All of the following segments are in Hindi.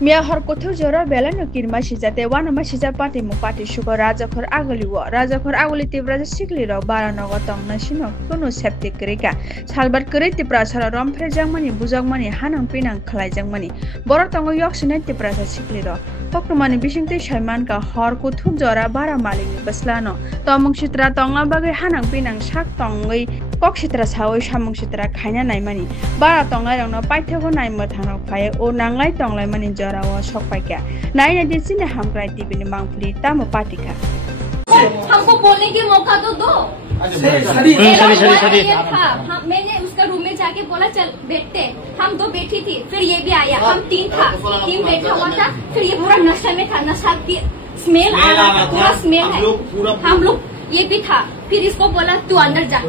Mia har kothur jora bela no kirma shijate wana ma shija party mu party shugo rajakhor aguli tibra sikli ro bara nogo tong na sino kono septic krika salbar kre tipra sara rom fer jangmani bujangmani hanang pinang khlai jangmani bor tongo yoksine tipra sikli ro pokmani bisingte shaiman ka har kothur jora bara malini baslano tomung sitra tonga bagai hanang pinang sak tongai kok sitra sawai samung sitra khaina naimani bara tongai rongno paithego naima thangno khaye o nanglai tonglai mani jarawa sokpaika nine दिन हम टीवी ने मांगफली तम पार्टी का हमको बोलने की मौका तो दो। मैंने उसका रूम में जाके बोला चल बैठते, हम दो बैठी थी, फिर ये भी आया, हम तीन बैठा हुआ था, फिर ये पूरा नशा में था, नशा की स्मेल आ रहा था, पूरा स्मेल है, हम लोग ये भी था, फिर इसको बोला तू अंदर जा,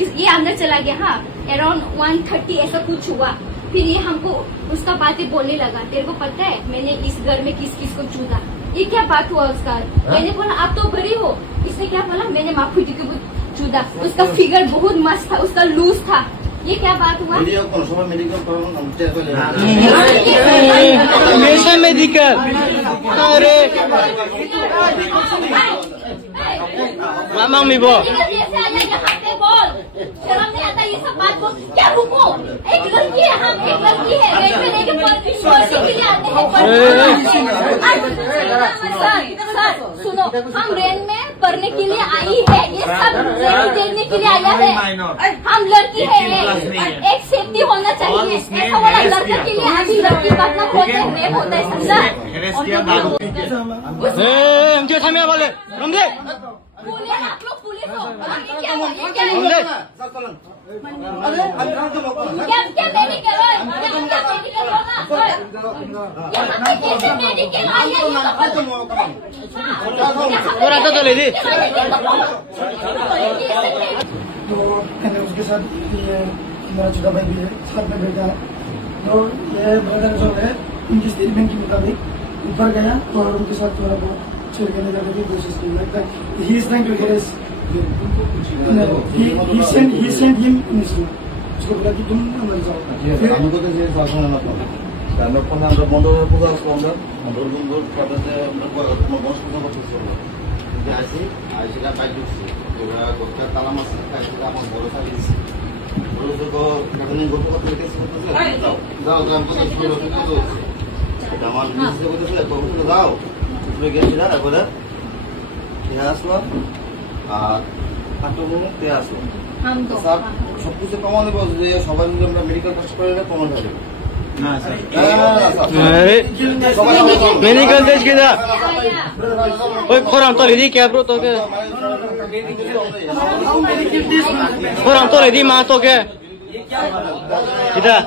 ये अंदर चला गया। हाँ अराउंड 1:30 ऐसा कुछ हुआ, फिर ये हमको उसका बातें बोलने लगा, तेरे को पता है मैंने इस घर में किस किस को चूदा, ये क्या बात हुआ उसका। मैंने बोला आप तो बड़ी हो, इसने क्या बोला मैंने माफूटी को चूदा, उसका फिगर बहुत मस्त था, उसका लूज था, ये क्या बात हुआ। मेडिकल अरे मामा वो शर्म नहीं आता ये सब बात को, क्या रुको, एक लड़की है, हम एक लड़की है, रेल में लेके पढ़ने के लिए आते हैं। सर सुनो, हम रेल में पढ़ने के लिए आई है, ये सब देखने के लिए आया है, हम लड़की है, एक सेफ्टी होना चाहिए, ऐसा वाला लड़के के लिए अभी लड़की बात ना होते हैं, रेप होता है समझा। आप लोग पुलिस हो, क्या मेडिकल तो मैंने उसके साथ ये मेरा छोटा भाई भी है, साथ में बैठा है, तो ये ब्रदर जो है उनकी स्टेटमेंट के मुताबिक ऊपर गया और उनके साथ थोड़ा बहुत छेड़खानी करने की कोशिश की। लगता है he is trying to harass him. He sent him initially. उसको बोला कि तुम अंदर जाओ। हमको तो ये शासन ना था। karena pernah ada mondor pugas mondor pada saya berbuat membos pugas pugas. Jadi asyik apa itu sih? Juga kota tanah masih kita mau bolos lagi sih. Bolos itu kadang gotu gotu kita sebut tu. Jauh dalam kota sekolah itu. Dalam bisnis itu tu tu jauh. Sebagai kita ada pada tiaslah. Atau mungkin tiaslah. हम तो सब कुछ कमाने बोल रहे हैं, सब लोग अपना मेडिकल टेस्ट करेंगे कमाने वाले। ना सर। मेडिकल टेस्ट किधर? कोई खोराम तो लेदी क्या ब्रो तो क्या? खोराम तो लेदी माँ तो क्या? किधर?